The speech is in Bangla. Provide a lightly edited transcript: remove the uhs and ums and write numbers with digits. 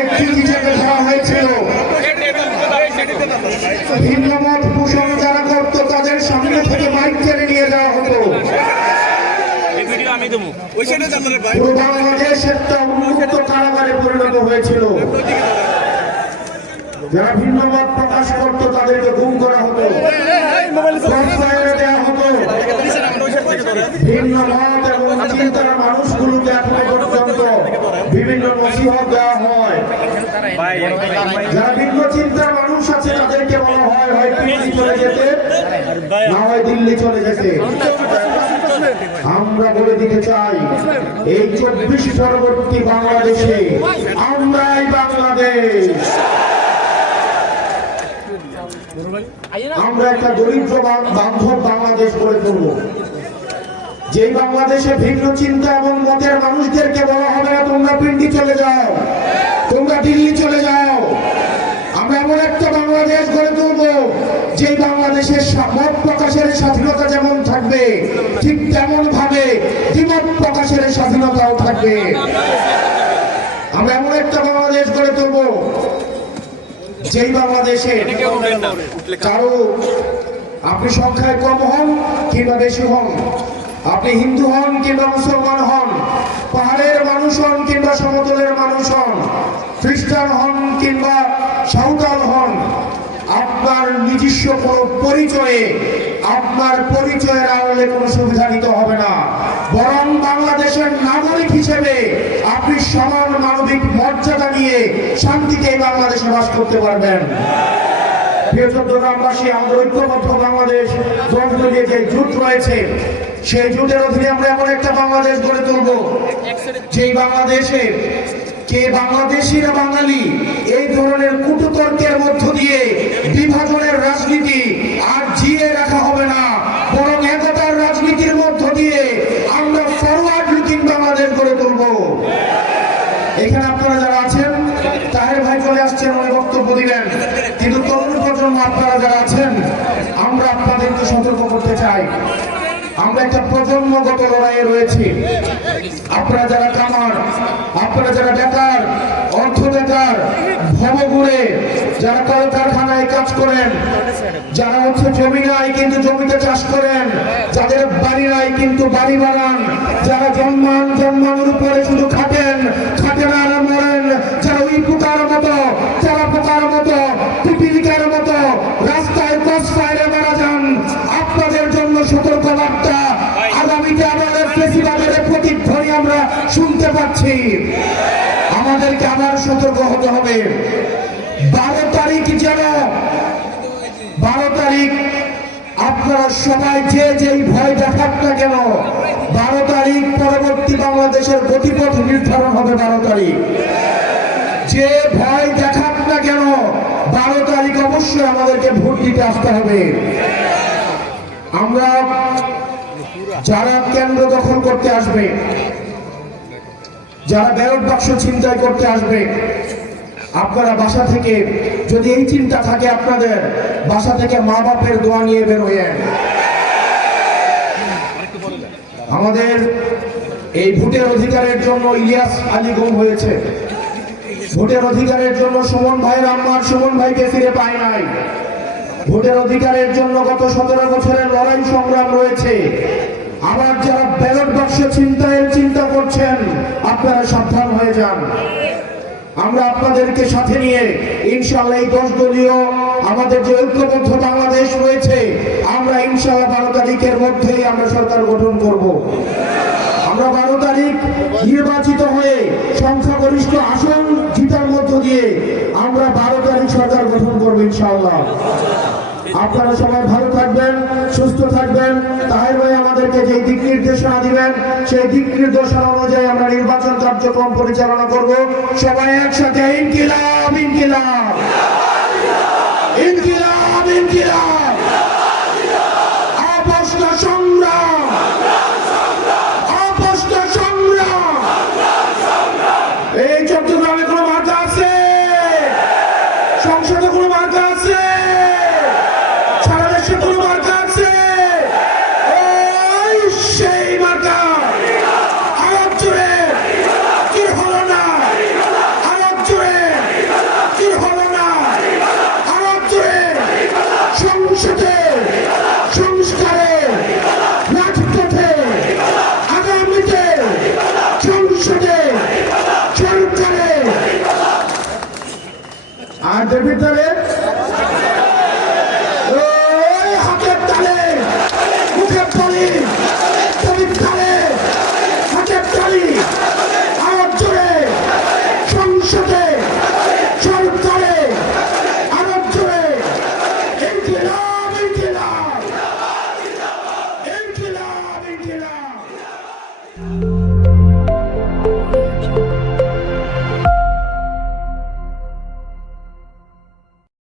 একটি হিসেবে ধরা হয়েছিল। ভিন্ন মত পোষণ যারা করতো তাদের সামনে থেকে মাইক কেড়ে নিয়ে যাওয়া হতো। পুরো বাংলাদেশ একটা উন্মুক্ত কারাগারে পরিণত হয়েছিল। যারা ভিন্ন মত প্রকাশ করতো তাদেরকে গুম করা হতো, দেওয়া হতো। ভিন্ন মত এবং চিন্তার মানুষগুলোকে এখনো পর্যন্ত বিভিন্ন নসিহত দেওয়া হয়। যারা ভিন্ন চিন্তার মানুষ আছে তাদেরকে বলা হয় হয় দিল্লি চলে যেতে, না হয় দিল্লি চলে যেতে। আমরা বলে দিতে চাই এই 24 পরবর্তী বাংলাদেশে আমরাই বাংলাদেশ। আমরা একটা দরিদ্র বান্ধব বাংলাদেশ গড়ে তুলব, যে বাংলাদেশে ভিন্ন চিন্তা এবং মতের মানুষদেরকে বলা হবে না তোমরা পিন্ডি চলে যাও, তোমরা দিল্লি চলে যাও। আমরা এমন একটা বাংলাদেশ গড়ে তুলব যে বাংলাদেশের মত প্রকাশের স্বাধীনতা যেমন থাকবে ঠিক তেমন ভাবে দ্বিমত প্রকাশের স্বাধীনতাও থাকবে। আমরা এমন একটা বাংলাদেশ গড়ে তুলব যেই বাংলাদেশে কারো আপনি সংখ্যায় কম হন কিংবা বেশি হন, আপনি হিন্দু হন কিংবা মুসলমান হন, পাহাড়ের মানুষ হন কিংবা সমতলের মানুষ হন, খ্রিস্টান হন কিংবা সাঁওতাল হন, আপনার নিজস্ব কোনো পরিচয়ে আপনার পরিচয়ের আড়ালে কোনো সুবিধা নিতে হবে না, বরং বাংলাদেশের নাগরিক হিসেবে আপনি সমান মানবিক মর্যাদা নিয়ে শান্তিতে বাংলাদেশে বাস করতে পারবেন। প্রিয় চট্টগ্রামবাসী, আমাদের ঐক্যবদ্ধ বাংলাদেশ দলীয় যে জোট রয়েছে সেই জোটের অধীনে আমরা এমন একটা বাংলাদেশ গড়ে তুলব যেই বাংলাদেশে কে বাংলাদেশি না বাঙালি এই ধরনের কূটতর্কের মধ্য দিয়ে বিভাজনের রাজনীতি আর জিয়ে রাখা হবে না, বরং একতার রাজনীতির মধ্য দিয়ে আমরা ফরওয়ার্ড লুকিং বাংলাদেশ গড়ে তুলব। এখানে আপনারা যারা আছেন, তাহের ভাই চলে আসছেন, উনি বক্তব্য দিবেন, কিন্তু তরুণ প্রজন্ম আপনারা যারা আছেন আমরা আপনাদেরকে সতর্ক করতে চাই, আমরা একটা প্রজন্মগত লড়াইয়ে রয়েছি। আপনারা যারা কামার, আপনারা যারা বেকার, অর্থ বেকার, ভবঘুরে যারা কলকারখানায় কাজ করেন, যারা হচ্ছে জমি নাই কিন্তু জমিতে চাষ করেন, যাদের বাড়ি নাই কিন্তু বাড়ি বানান, যারা জন্মানোর উপরে শুধু খাটেন আর মরেন, যারা ওই পোকার মতো চারা পোকার মতো পিপিলিকার মতো রাস্তায় ক্রস ফায়ারে মারা যান, আপনাদের জন্য সতর্ক বার্তা। আগামীতে আমাদের ফেসিবাদের প্রতিধ্বনি আমরা শুনতে পাচ্ছি, আমাদেরকে আবার সতর্ক হতে হবে। 12 তারিখ যেন 12 তারিখ আপনারা সবাই যে যেই ভয় দেখাক না কেন, 12 তারিখ পরবর্তী বাংলাদেশের গতিপথ নির্ধারণ হবে। 12 তারিখ যে ভয় দেখাক না কেন 12 তারিখ অবশ্যই আমাদেরকে ভোট দিতে আসতে হবে। আমরা যারা কেন্দ্র দখল করতে আসবে, যারা ব্যালট বাক্স ছিনতাই করতে আসবে, আপনারা বাসা থেকে যদি এই চিন্তা থাকে আপনাদের, বাসা থেকে মা বাপের দোয়া নিয়ে বের হইয়েন। আমাদের এই ভোটের অধিকারের জন্য ইলিয়াস আলী গুম হয়েছে, ভোটের অধিকারের জন্য সুমন ভাইয়ের আম্মার সুমন ভাইকে ফিরে পায় নাই, ভোটের অধিকারের জন্য গত 17 বছরের লড়াই সংগ্রাম রয়েছে। আবার যারা ব্যালট বাক্স ছিনতাইয়ের চিন্তা করছেন আপনারা সাবধান হয়ে যান। আমরা আপনাদেরকে সাথে নিয়ে ইনশাআল্লাহ এই 10 দলীয় আমাদের যে ঐক্যবদ্ধ বাংলাদেশ রয়েছে, আমরা ইনশাআল্লাহ 12 তারিখের মধ্যেই আমরা সরকার গঠন করব। আমরা 12 তারিখ নির্বাচিত হয়ে সংখ্যাগরিষ্ঠ আসন জিতার মধ্য দিয়ে আমরা 12 তারিখ সরকার গঠন করব ইনশাআল্লাহ। আপনারা সবাই ভালো থাকবেন, সুস্থ থাকবেন। তাহের ভাই আমাদেরকে যে দিক নির্দেশনা দিবেন সেই দিক নির্দেশনা অনুযায়ী আমরা নির্বাচন কার্যক্রম পরিচালনা করব। সবাই একসাথে ইনকিলাব ইনকিলাব ইনকিলাব ইনকিলাব, আপোষ না সংগ্রাম, আপোষ না সংগ্রাম। এই চট্টগ্রামে কোনো মার্কা আছে? সংসদে কোনো মার্কা আছে? সারা দেশে কোনো মার্কা আছে? ওই সেই মার্কা। আরব জুড়ে কি হলো না? আরব জুড়ে সংসদে সংস্কারে রাজপথে আগামীতে সংসদে সরকারে আর ভিতরে